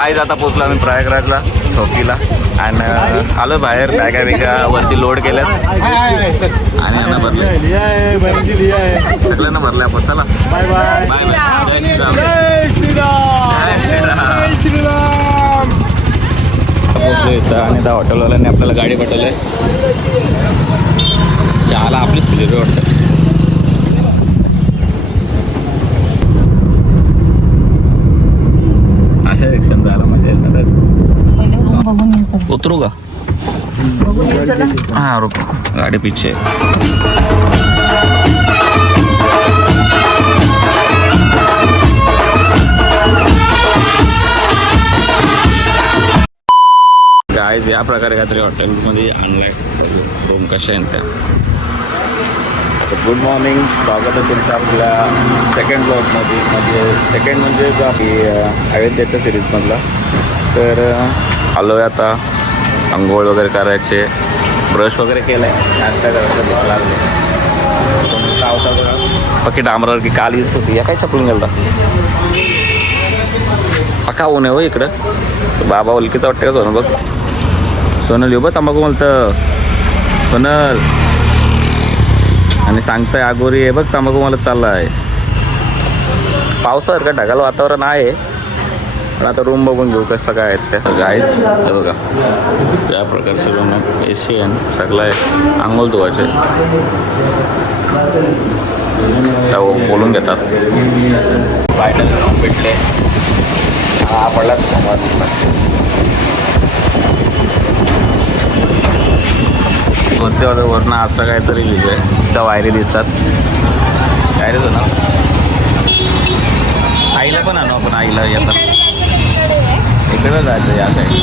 आज आता पोचलो आम्ही प्रयागराजला चौकीला आणि आलो बाहेर बॅगा बिगा वरती लोड केल्यात आणि यांना भरले सगळ्यांना भरले आपण. चला बाय बाय बाय बाय. जय श्रीराम जय श्रीराम. पोचलो इथं आणि त्या हॉटेलवाल्याने आपल्याला गाडी पाठवली. चहाला आपलीच डिलिव्हरी वाटतं. अशा रिक्षाने जायला मजा येईल ना. उतरू का? हाँ रुको, गाड़ी पीछे. गाइस या प्रकारे काहीतरी हॉटेलमध्ये आणलाय रूम कशा आहेत त्या. गुड मॉर्निंग, स्वागत आहे तुमचं आपल्या सेकंड ब्लॉगमध्ये. सेकंड म्हणजे अयोध्याच्या सिरीजमधला. तर आलो आहे आता आंघोळ वगैरे करायचे, ब्रश वगैरे केलं आहे, नाश्ता करायचा भूक लागले. होता बघा पक्की डांबरावर की काल येत होती या काय चपलून गेला पक्का ऊन आहे हो इकडं. बाबा ओलकीचा वाटतं का सोनं बघ. सोनल येऊ बघ तंबाखू म्हणतं सोनल आणि सांगताय आगोरी आहे बघ तंबाखू मला चालला आहे. पावसासारखं ढगाळ वातावरण आहे पण आता रूम बघून घेऊ कसं काय आहेत त्या. गाईज हे बघा या प्रकारचे रूम आहे, AC आहे, सगळं आहे. आंघोळ धुवायचे बोलून घेतात. फायनल रूम भेटले. हा पडला वरती वरनं असं काहीतरी लिहिलं आहे. त्या वायरी दिसतात. काय रे ना आईला पण आणू आपण. आईला येतात इकडं जायचं या काही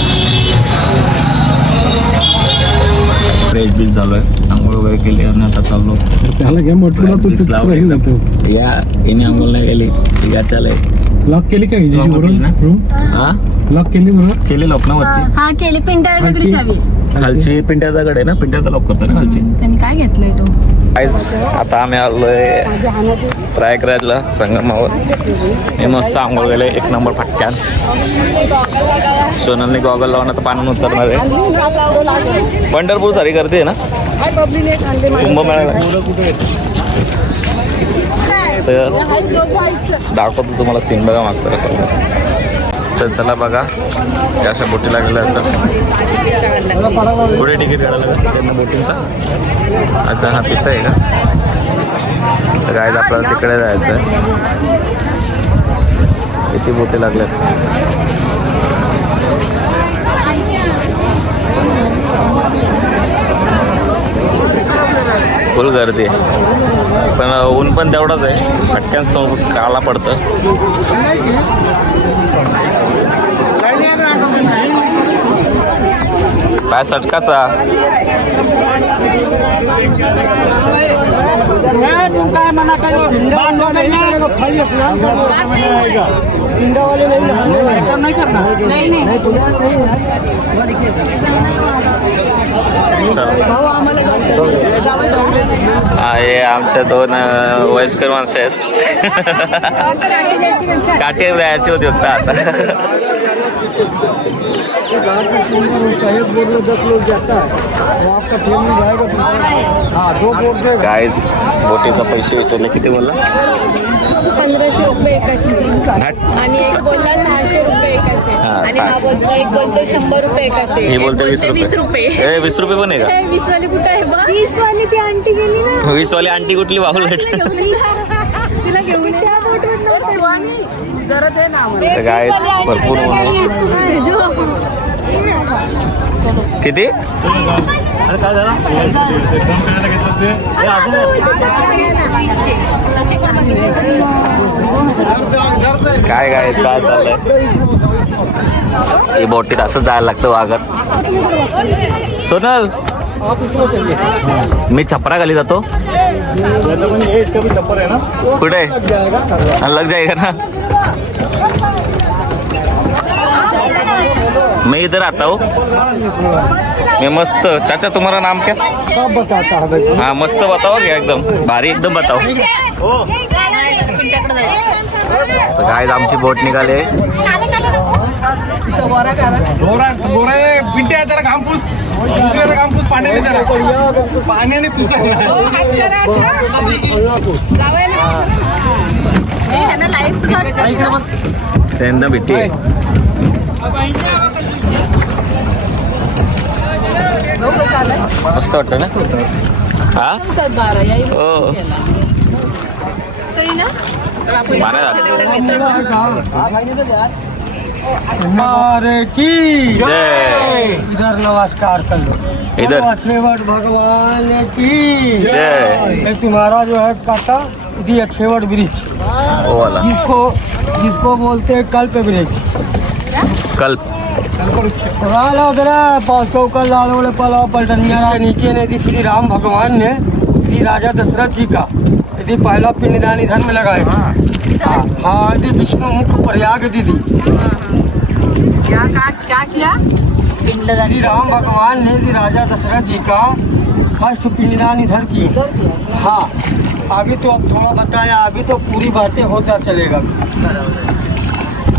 फ्रेश बीच झालो आहे. आंघोळ वगैरे केली आणि आता चाललो त्याला घ्या मोठं या याने आंघोळ नाही केली याच्याला लॉक केली का रूम? हा लॉक केली बरोबर केली लॉक ना वरची. हा केली. पिंट्याकडे चावी खालची पिंट्याचा गड आहे ना, पिंट्याचा लॉक करतो ना खालची. त्यांनी काय घेतलंय तो. आता आम्ही आलोय प्रयागराजला संगमावर. मी मस्त आंघोळ गेले एक नंबर फटक्यान. सोनलने गॉगल लावून आता पाण्यात उतरणार आहे. पंढरपूर सारी गर्दी आहे ना कुंभमेळ्याला. तर दाखवतो तुम्हाला सीन बघा मागचं कसं. तर चला बघा अशा बोटी लागलेल्या असतात. पुढे तिकीट काढायला त्यांना बोटिंगचा. अच्छा हा तिथं आहे का? तर काय आपल्याला तिकडे जायचं आहे. किती बोटी लागल्यात. फुल गर्दी आहे पण ऊन पण तेवढंच आहे. फटक्यान काला पडतं. काय सटकाचा हे आमच्या दोन वयस्कर माणसं आहेत. काठी द्यायची होती फक्त आता. गाईज बोटीचा पैसे विचारले किती बोलला? 1500 रुपये एकाचे आणि एक बोलला 600 रुपये एकाचे आणि हा बोलतो एक बोलतो 100 रुपये एकाचे. ही बोलते 20 रुपये. 20 रुपये पण आहे का? 20 वाली कुठे आहे बघ. 20 वाली ती आंटी गेली ना. 20 वाली आंटी कुठली बाहुल भेट. तिला घेऊन त्या बोटवर स्वामी जरा दे ना. गाईज भरपूर किती काय काय काय चाललंय. ही बोटीत असं जायला लागतं वागत. सोनल मी छपरा खाली जातो. कुठे लग जाएगा ना. मैं इधर आता हूँ. मैं मस्त. चाचा तुम्हारा नाम क्या? सब बताता है. हाँ मस्त बताओ क्या एकदम भारी एकदम बताओ. तर काय आमची बोट निघाले. पिंट्या त्याला घामपूस घामपूस पाण्याने त्याला पाण्याने तुझं त्यांना भीती आहे. मस्त वाटतं ना. हा हो सही ना मारे की जय. इधर नमस्कार कर लो. इधर. अक्षयवट भगवान की जय. ये तुम्हारा जो है काका ये अक्षयवट वृक्ष ओ वाला जिसको बोलते हैं कल्प वृक्ष. कल्प. लाल पला पलटनिया के नीचे ने दी श्री राम भगवान ने दी राजा दशरथ जी का यदि पहला पिंडदान इधर में लगाए. हाँ यदि विष्णु मुख प्रयाग दीदी क्या किया श्री राम भगवान ने यदि राजा दशरथ जी का फर्स्ट पिंडदान इधर की. हाँ अभी तो अब थोड़ा बताया, अभी तो पूरी बातें होता चलेगा.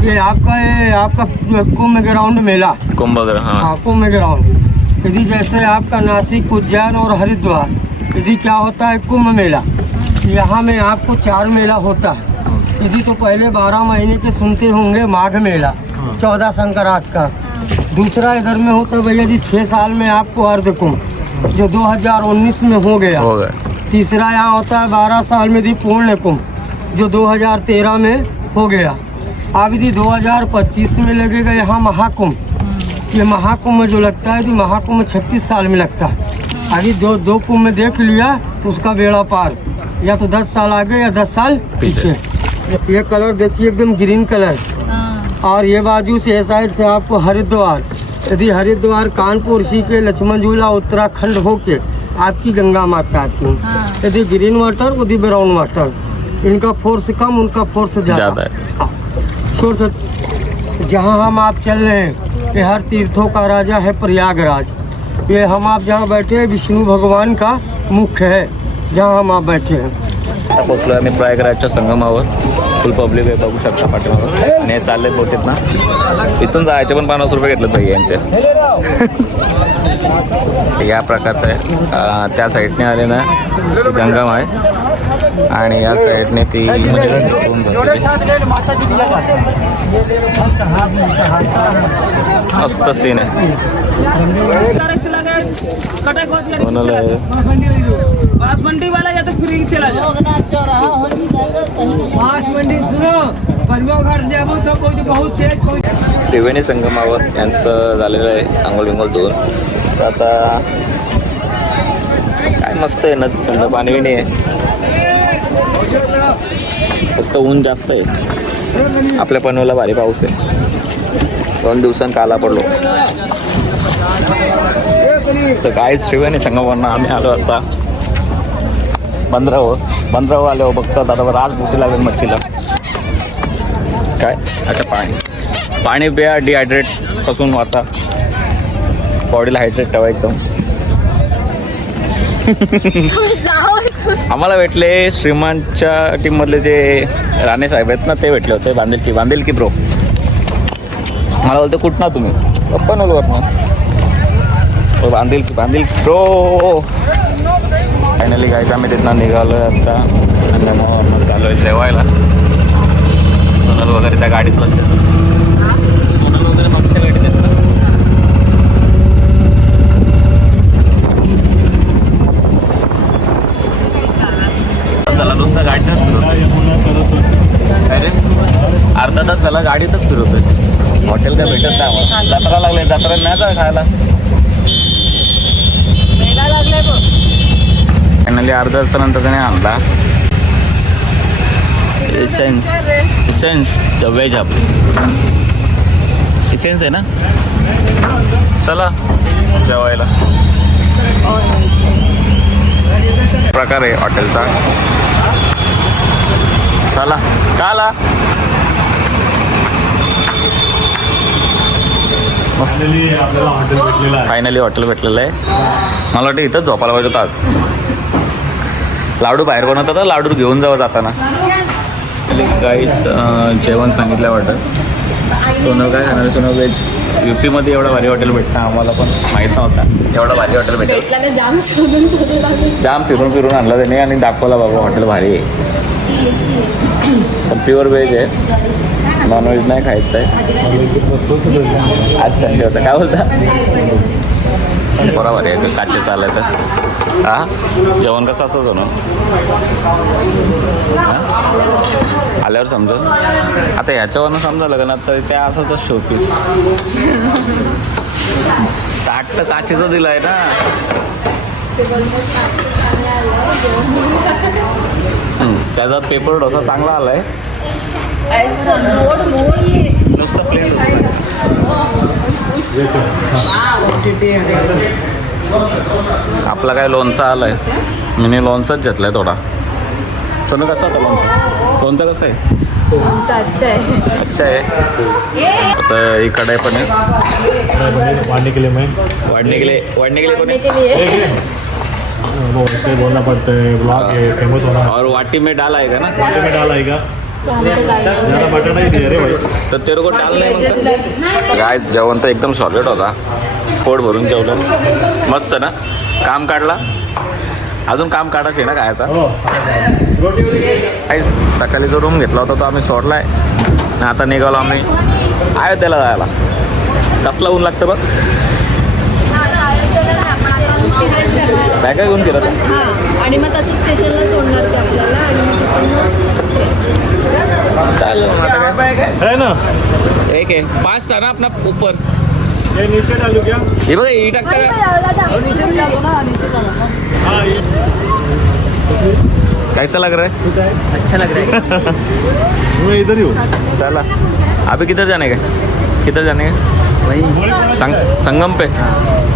ये आपका कुंभ ग्राउंड मेला. कुंभ ग्रह. हाँ हाँ कुंभ ग्राउंड यदि जैसे आपका नासिक उज्जैन और हरिद्वार यदि क्या होता है कुंभ मेला. यहाँ में आपको 4 मेला होता है. यदि तो पहले 12 महीने के सुनते होंगे माघ मेला 14 संक्रांत का. दूसरा इधर में होता है भैया जी 6 साल में आपको अर्ध कुंभ जो 2019 में हो गया. हो गए. तीसरा यहाँ होता है 12 साल में यदि पूर्ण कुंभ जो 2013 में हो गया. अब यदि 2025 में लगेगा यहाँ महाकुंभ. ये महाकुंभ जो लगता है, यदि महाकुंभ 36 साल में लगता है. अभी दो कुंभ में देख लिया तो उसका बेड़ा पार. या तो 10 साल आगे या 10 साल पीछे. ये कलर देखिए एकदम ग्रीन कलर. और ये बाजू से साइड से आपको हरिद्वार. यदि हरिद्वार कानपुर सी के लक्ष्मण झूला उत्तराखंड होके आपकी गंगा माता आती है. यदि ग्रीन वाटर यदि ब्राउन वाटर. इनका फोर्स कम उनका फोर्स ज़्यादा है. जहाँ हम आप चल रहे हैं ये हर तीर्थों का राजा है प्रयागराज. ये हम आप जहाँ बैठे हैं विष्णू भगवान का मुख्य है जहाँ हम आप बैठे हैं. आता पोचलो आम्ही प्रयागराजच्या संगमावर. फुल पब्लिक आहे बघू शकता पाठीमागं. आणि हे चालले बहुतेक ना. इथून जायचे पण 50 रुपये घेतले पाहिजे यांचे. या प्रकारचं आहे. त्या साईडने आले ना ती गंगामा आहे आणि या साईडने ती मस्त सीन आहे. मंडी वाला या तो फ्री चला जाओ. त्रिवेणी संगमावर यांचं झालेलं आहे आंघोळ बिंघोळ धुवून. तर आता काय मस्त आहे ना थंड पाणी बिणी आहे. फक्त ऊन जास्त आहे. आपल्या पनवेलला भारी पाऊस आहे. 2 दिवसांनी काला पडलो. तर काय त्रिवेणी संगमावरनं आम्ही आलो आता 15 आलो बघतात. आता आज मोठी लागेल मच्छीला. काय अच्छा पाणी प्या. डिहायड्रेट पासून वाचा. बॉडीला हायड्रेट ठेवा एकदम. आम्हाला भेटले श्रीमानच्या टीममधले जे राणे साहेब आहेत ना ते भेटले होते. बांधील की ब्रो. मला बोलते कुठं ना तुम्ही पनवेलवरनं. बांधील की ब्रो. फायनली गायचं आम्ही तिथनं निघालो आता. आणि मग चालू आहे जेवायला. सोनल वगैरे त्या गाडीत बसले. सोनल वगैरे मागच्या गाडीत येत ना. झाला नुसतं गाडीतच फिरवतोय. काय रे अर्धा तास झाला गाडीतच फिरवतोय. हॉटेल काय भेटत नाही आम्हाला. जत्रा लागले. जत्रा नाही जा खायला. फायनली अर्धा तासानंतर त्याने आणला इसेन्स द व्हेज आपली. इसेन्स आहे ना. चला जेवायला. प्रकार आहे हॉटेलचा. चला का आला. फायनली हॉटेल भेटलेलं आहे. मला वाटतं इथंच झोपायला पाहिजे होतं आज. लाडू बाहेर बनवतात. लाडू घेऊन जावं जाताना. काहीच जेवण सांगितलं वाटतं. सोनं काय खाणार? सोनं व्हेज. UP-मध्ये एवढं भारी हॉटेल भेटतं आम्हाला पण माहीत नव्हता एवढं भारी हॉटेल भेटेल. भेटला ना जाम शोधून आम्ही. जाम फिरून आणलं त्याने आणि दाखवला बाबा हॉटेल भारी आहे. पण प्युअर व्हेज आहे, नॉनव्हेज नाही खायचं आहे. आज संडे होता. काय बोलता? बरोबर आहे. काचे चाललं तर हां जेवण कसं असं होतं ना आल्यावर समजेल. आता ह्याच्यावरनं समजायला का ना तर त्या असंच शोपीस ताट तर काचेचं दिलं आहे ना. त्याचा पेपर डोसा चांगला आला आहे. नुसतं प्लेन आपला काय लोणचं आलंय. मी लोणचंच घेतलंय थोडा. सोनं कसं होतं लोणचं कसं आहे? अच्छा आहे. आता इकडे पण आहे वाढने के लिए मैं वाढणे गेले पण आहे. वो ऐसे बोलना पड़ता है, ब्लॉग है, फेमस होना है. और वाटी में डाल आहे का ना? वाटे में डाल आएगा, ज़्यादा बटाटा ही दे रे भाई. तर तेरे को डाल नाही म्हणतात. काय जेवण तर एकदम सॉलिड होता. पोट भरून जेवलं मस्त ना. काम काढला अजून काम काढायचं आहे ना खायचा. काही सकाळी जो रूम घेतला होता तो आम्ही सोडलाय आणि आता निघालो आम्ही अयोध्येला जायला. कसला ऊन लागतं बघ. बॅगा घेऊन गेलं आणि मग तसं स्टेशनला सोडणार ते आपल्याला आणि चालेल. है ना, एक आहे 5 था ना अपना ऊपर. ये नीचे डालू क्या? हे बघा ही टाकता का? हाँ ये कैसा लग रहा है? अच्छा लग रहा है. मैं इधर ही हूँ. चला अभी किधर जाने का? किधर जाने का? वही संगम पे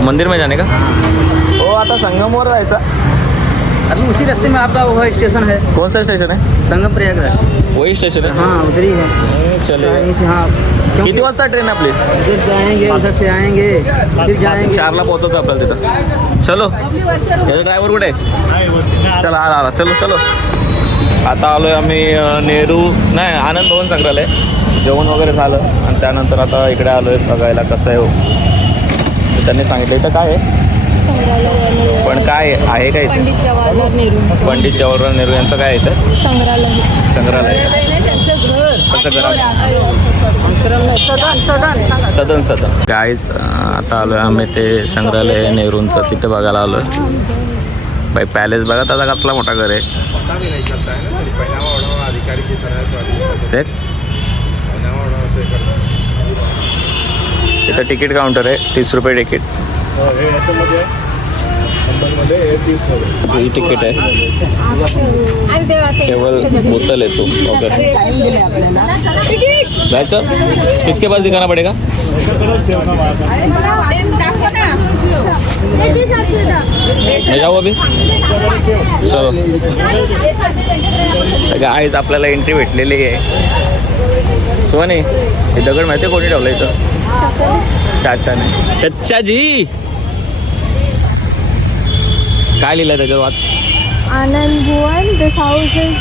मंदिर में जाने का? ओ आता संगमवर जायचा. अभी उसी रास्ते में आपका वो स्टेशन है, कौन सा स्टेशन है? संगम प्रयागराज. वही स्टेशन है. हाँ उधर ही है. चले. यहीं से हाँ किती वाजता ट्रेन आपली? इधर से आएंगे, उधर से आएंगे, फिर जाएंगे. 4ला पोहोचवतो आपल्याला तिथं. चलो याचा ड्रायव्हर कुठे आहे? हाँ, वो- चला आला चलो. आता आलोय आम्ही नेहरू नाही आनंद भवन संग्रहालय. जेवण वगैरे झालं आणि त्यानंतर आता इकडे आलोय बघायला कसं आहे. तर त्यांनी सांगितलं इथं काय आहे पण काय आहे काय इथे? पंडित जवाहरलाल नेहरू पंडित जवाहरलाल नेहरू यांचं काय आहे इथं? संग्रहालय. कसं करा सदन काहीच. आता आलोय आम्ही ते संग्रहालय नेहरूंचं तिथे बघायला आलोय. बाई पॅलेस बघा त्याचा कसला मोठा घर आहे. तेच इथं तिकीट काउंटर आहे. 30 रुपये तिकीट. हे याच्यामध्ये आहे. नंबरमध्ये हे 30 मध्ये. ही तिकीट आहे. केवळ बोतल आहे तू ओके. जायचं किसके पास दिखाना पडेगा? याच्याकडेच ठेवणं माझं. मैं जाऊ अभी चलो. आईच आपल्याला एंट्री भेटलेली आहे. सोनी हे दगड माहिती आहे कोणी ठेवलं इथं? चाचा नाही चच्चाजी. काय लिहिलं त्याच्यावर वाच. आनंद भुवन दिस हाऊस इज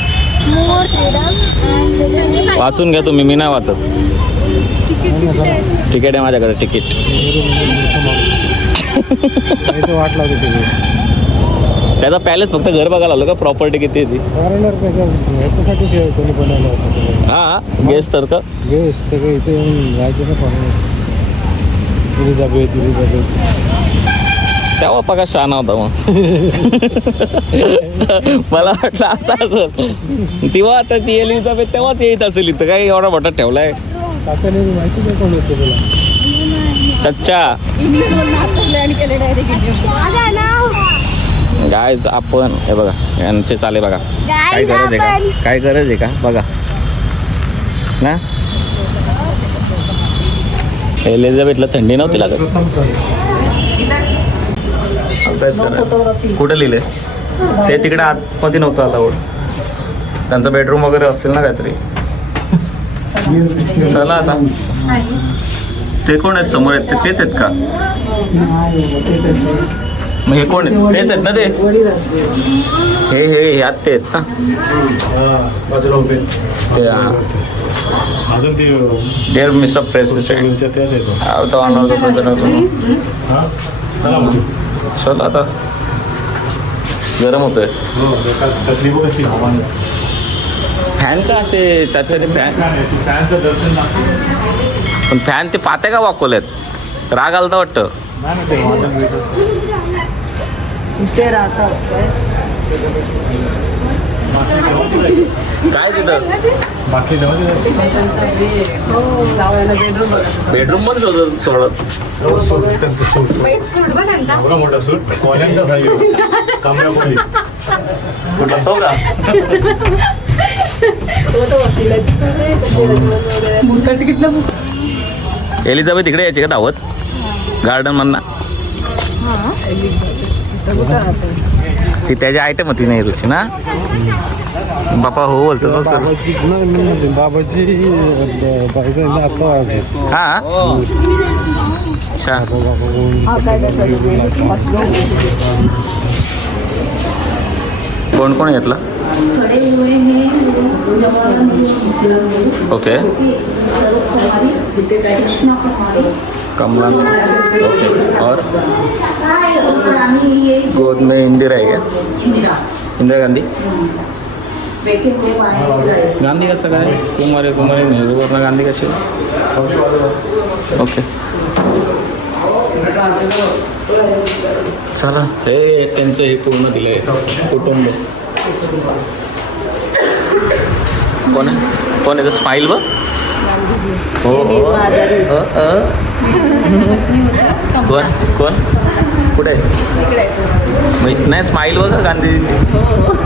मोर फ्रीडम. वाचून घ्या तुम्ही. मी नाही वाचत. तिकीट आहे माझ्याकडे तिकीट. वाटला त्याचा पॅलेस फक्त घर बघायला आलो का? प्रॉपर्टी किती आहे ती? याच्यासाठी कोणी बनवलं होतं. हां गेस्ट सारखं. गेस्ट सगळे इथे येऊन राहायचे ना पाहुणे. इलिझाबेथ तेव्हा पका शान होता मग. मला वाटलं असं असेल तेव्हा. आता ती एलिझाबेथ तेव्हाच येत असेल इथं. काय एवढा मोठा ठेवलाय. तात्याने माहितीच आहे कोण होतं तुला. चच्चा गायज आपण हे बघा यांचे चाले बघा. काय गरज आहे का? काय गरज आहे का बघा ना. एलिझाबेथला थंडी नव्हती लागत. अभ्यास करा. कुठं लिहिले ते? तिकडे आतमध्ये नव्हतं अलाउड. त्यांचा बेडरूम वगैरे असतील ना काहीतरी. चला आता. ते कोण आहेत समोर आहेत? तेच आहेत का? मग हे कोण आहेत? तेच आहेत ना ते हे आत्ते आहेत ना बाजूला उभे ते अजून ती डिअर मिस्टर प्रेसिडेंट त्याच येतो तो ऑनर हां चला मग चल आता गरम होतोय तसली बघ ती हवा फॅन का असे चाचाने फॅन फॅनचं दर्शन पण फॅन ते पाते का वाकवलेत राग आलता वाटतं नाही ते वादन काय तिथं बाकी जाऊ बेडरूम पण सोडत एवढा मोठा सूट कॉल्यांचा आहे कमऱ्यापुढे कुठला तो का एलिझाबेथ तिकडे यायची का धावत गार्डन मधना ती त्याची आयटम होती नाही तुझी ना बापा हो बोलतो बघ सर बाबाची बाबाची बायको आता वाढले हा अच्छा कोण कोण घेतला ओके कमला ओके और गोद में इंदिरा है क्या इंदिरा गांधी गांधी कसं काय कुमारी नेहरूवरनं गांधी कशी ओके चला हे त्यांचं हे पूर्ण दिलंय कुटुंब कोण आहे कोण आहे स्माईल बघ हो कोण कोण कुठे नाही स्माईल बघ गांधीजीची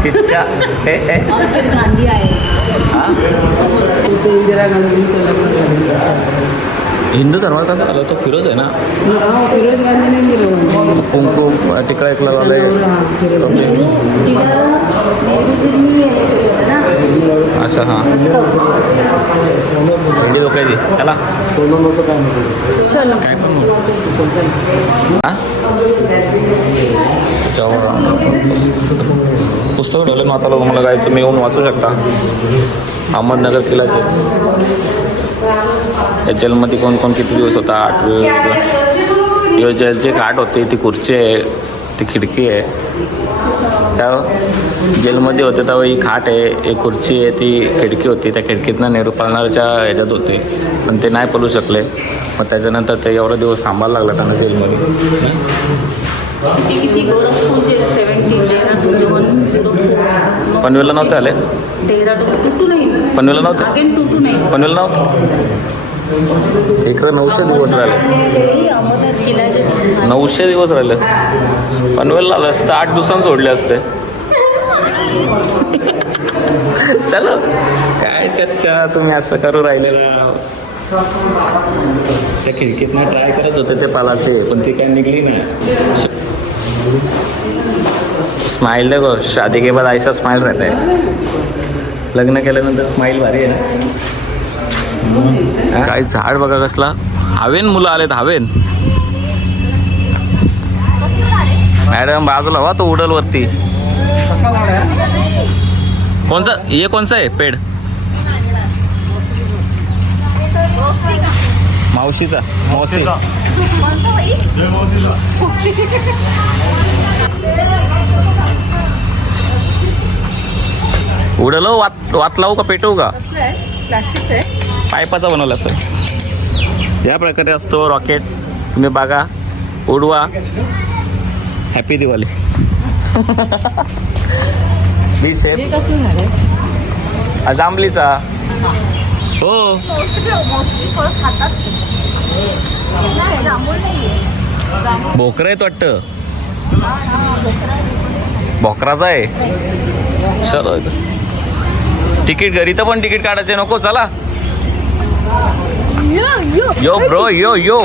चिच्चा हे गांधी आहे हां इंदिरा गांधींचं लग्न हिंदू धर्मात कसं आलं तो फिरोज आहे ना फिरोज गांधीने दिलं कुंकू टिकळा इकला झालंय अच्छा हां भेंडी लोकायची चला चलो काय पण हां पुस्तक ठेवलं वाचायला तुम्हाला काय तुम्ही येऊन वाचू शकता अहमदनगर किल्ल्याचे या जेलमध्ये कोण कोण किती दिवस होता 8 जेलची खाट होती ती खुर्ची आहे ती खिडकी आहे त्या जेलमध्ये होते तेव्हा ही खाट आहे एक खुर्ची आहे ती खिडकी होती त्या खिडकीतनं नेहरू पालनाच्या ह्याच्यात होते पण ते नाही पळू शकले मग त्याच्यानंतर ते एवढा दिवस थांबायला लागला त्यांना जेलमध्ये पनवेलला नव्हते आले पनवेलला नव्हते पनवेलला नव्हतं इकडे 900 दिवस राहिले 900 दिवस राहिले पनवेलला आलं असतं 8 दिवसांनी सोडले असते चलो काय चर्चा तुम्ही असं करू राहिलेला त्या खिडकीतनं ट्राय करत होते ते पालाचे पण ती काय निघली नाही स्माइल देखो शादी के बाद ऐसा स्माइल रहता है लग्न केल्यानंतर स्माइल भारी आहे ना काय झाड बघा कसला हवेन मुलं आलेत हवेन मॅडम बाजूला हवा तो उडल वरती कोणचा ये कोणचा आहे पेड मावशीचा मावशी उडलो वात लावू का पेटवू का पायपाचा बनवला सर या प्रकारे असतो रॉकेट तुम्ही बघा उडवा हॅपी दिवाळी बी सेफ जांभलीचा हो भोकरा आहेत वाटतं भोकराचा आहे चलो तिकीट घरी तर पण तिकीट काढायचे नको चला यो ब्रो यो यो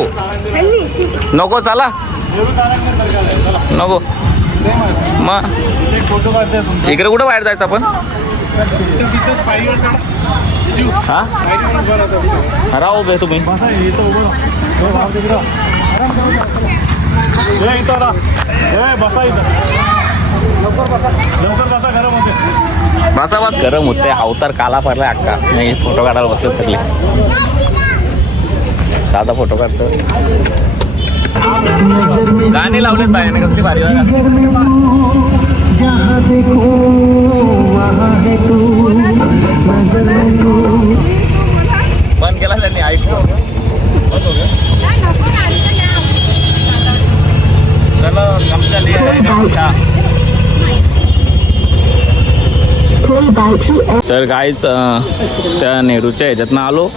नको चला नको मग इकडे कुठं बाहेर जायचं आपण हा राहू बे तुम्ही ये इथं रा. ए बसा इथं. लवकर बसा गरम होते. बसा बस गरम होते. अवतार काला पडलाय अक्का. नाही फोटो काढायला बसलो सगळे. साधा फोटो काढतो. गाणी लावलेत बाहेर कसली भारी बंद केला त्यांनी ऐकलो. चलो आमच्या तर गाईच त्या नेहरूच्या ह्याच्यातनं आलो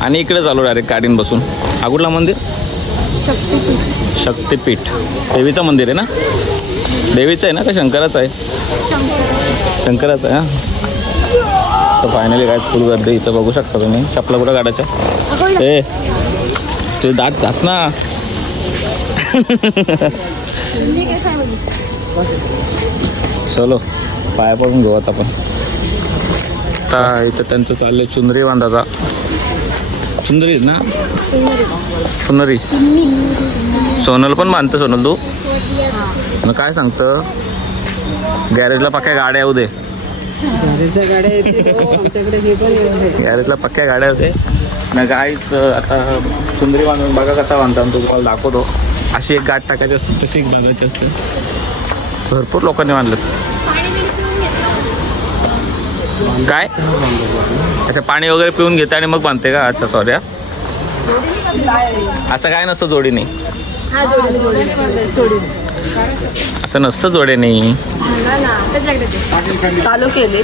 आणि इकडे चालू डायरेक्ट गाडीन बसून. हा कुठला मंदिर? शक्तिपीठ. देवीचं मंदिर आहे ना? देवीचं आहे ना का शंकराचं आहे? शंकराचं आहे. हां तर फायनली काय फुल गर्दी इथं बघू शकता तुम्ही. चपला कुठं काढायच्या? ए ते दाट जात ना. चलो पाया पडून घेऊ आता आपण. आता इथं त्यांचं चाललंय चुनरी बांधाचा. चुंदरी ना? सोनरी. सोनल पण बांधतं. सोनल तू मग काय सांगतं? गॅरेजला पक्क्या गाड्या येऊ दे. गॅरेजला पक्क्या गाड्या होते ना. गाईच आता चुंदरी बांधून बघा कसा बांधता तो तुम्हाला दाखवतो. अशी एक गाठ टाकायची असते तशी एक बांधायची असते. भरपूर लोकांनी बांधलं. काय अच्छा पाणी वगैरे पिऊन घेते आणि मग बांधते का? अच्छा सॉरी. असं काय नसतं जोडीने. असं नसतं जोडीने. चालू केले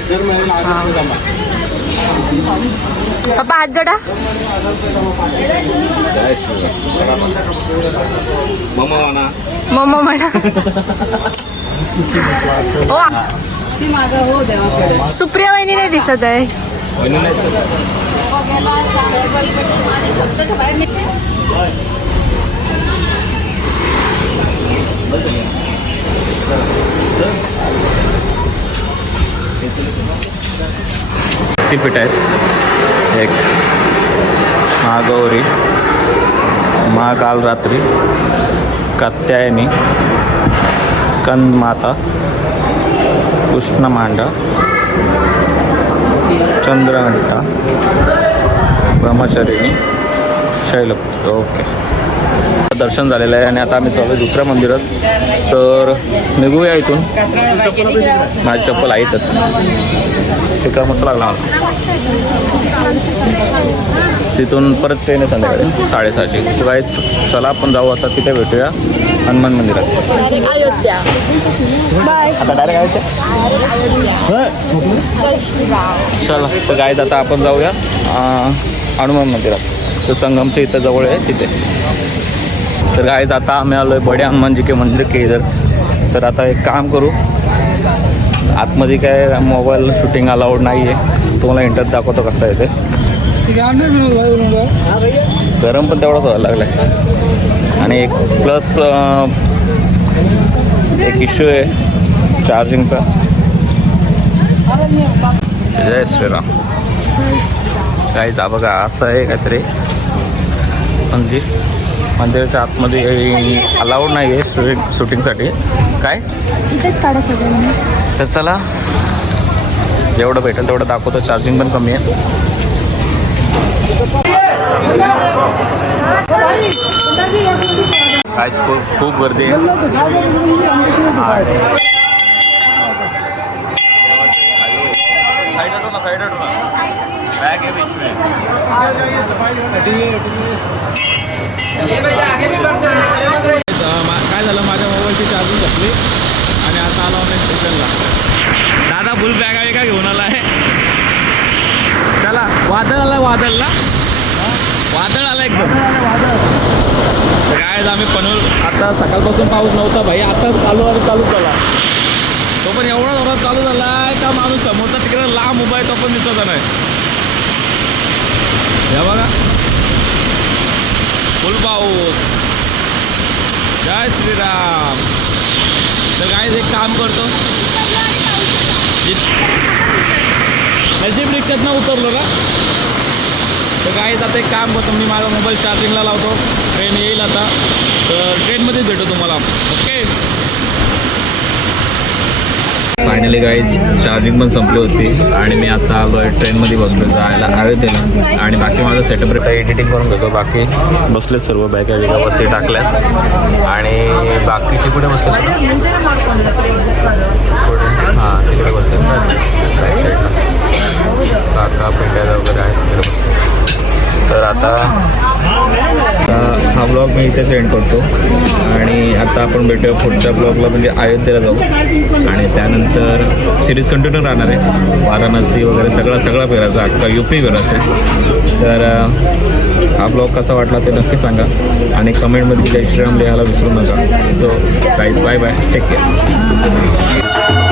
पप्पा हात जोडा. मम्मा म्हणा. सुप्रिया वहिनी नाही दिसत आहे. शक्तिपीठ आहेत. एक महागौरी, महाकालरात्री, कात्यायनी, स्कंद माता, कृष्णमांडा, चंद्रघंटा, ब्रह्मचारिणी, शैलपुत्री. ओके दर्शन झालेलं आहे आणि आता आम्ही चालू दुसऱ्या मंदिरात. तर निघूया इथून. माझी चप्पल आहेतच. ते का मस्त लागला मला. तिथून परत ट्रेन आहे संध्याकाळी 6:30ची. तर काय चला आपण जाऊ आता. तिथे भेटूया हनुमान मंदिरात. अयोध्या. आता डायरेक्ट चला. तर गाईज आता आपण जाऊया हनुमान मंदिरात. तर संगमच्या इथं जवळ आहे तिथे. तर गाईज आता आम्ही आलो आहे बडे हनुमानजी के मंदिर के इधर. तर आता एक काम करू. आतमध्ये काय मोबाईल शूटिंग अलाउड नाही आहे. तुम्हाला इंटरनेट दाखवतो कसं आहे ते. गरम पण तेवढाच व्हायला लागला आहे. आणि एक प्लस एक इश्यू आहे चार्जिंगचा. जय श्रीराम. काहीच बघा असं आहे काहीतरी मंदिर. मंदिराच्या आतमध्ये अलाउड नाही आहे शूटिंगसाठी. काय इथेच काढा सगळं. तर चला जेवढं भेटेल तेवढं दाखवतो. चार्जिंग पण कमी आहे. काय खूप गर्दी आहे. काय झालं माझ्या मोबाईलची चार्जिंग घातली आणि आता आलो ऑनलाईन स्टेशनला. दादा फुल बॅग आहे का घेऊन आला आहे. चला वादळ आला. वादळला वादळ आला एकदम. काय आम्ही पनवेल आता सकाळपासून पाऊस नव्हता भाई. आता चालू झाला. तो पण एवढा जोरात चालू झाला का माणूस समोरचा तिकडे लांब उभा आहे तो पण दिसत नाही. हे बघा फुल पाऊस. जय श्रीराम. तर काय एक काम करतो. नजीब रिक्षातनं उतरलो का. तर काय आता एक काम करतो मी माझा मोबाईल चार्जिंगला लावतो. ट्रेन येईल आता. फायनली गाईज चार्जिंग पण संपली होती आणि मी आता आलो आहे ट्रेनमध्ये बसलो जायला अयोध्येला. आणि बाकी माझं सेटअप एडिटिंग करून घेतो. बाकी बसले सर्व बॅगा बिगावरती टाकल्यात आणि बाकीचे कुठे बसले हां तिकडे बसले काका पेट्या वगैरे आहेत तिकडे बसले. तर आता हा ब्लॉग मी इथेच एंड करतो आणि आता आपण भेटूया पुढच्या ब्लॉगला म्हणजे अयोध्येला जाऊ आणि त्यानंतर सिरीज कंटिन्यू राहणार आहे. वाराणसी वगैरे सगळं फिरायचं अख्खा UP फिरायचं आहे. तर हा ब्लॉग कसा वाटला ते नक्की सांगा आणि कमेंटमध्ये जय श्रीराम लिहायला विसरू नका. So guys bye bye take care.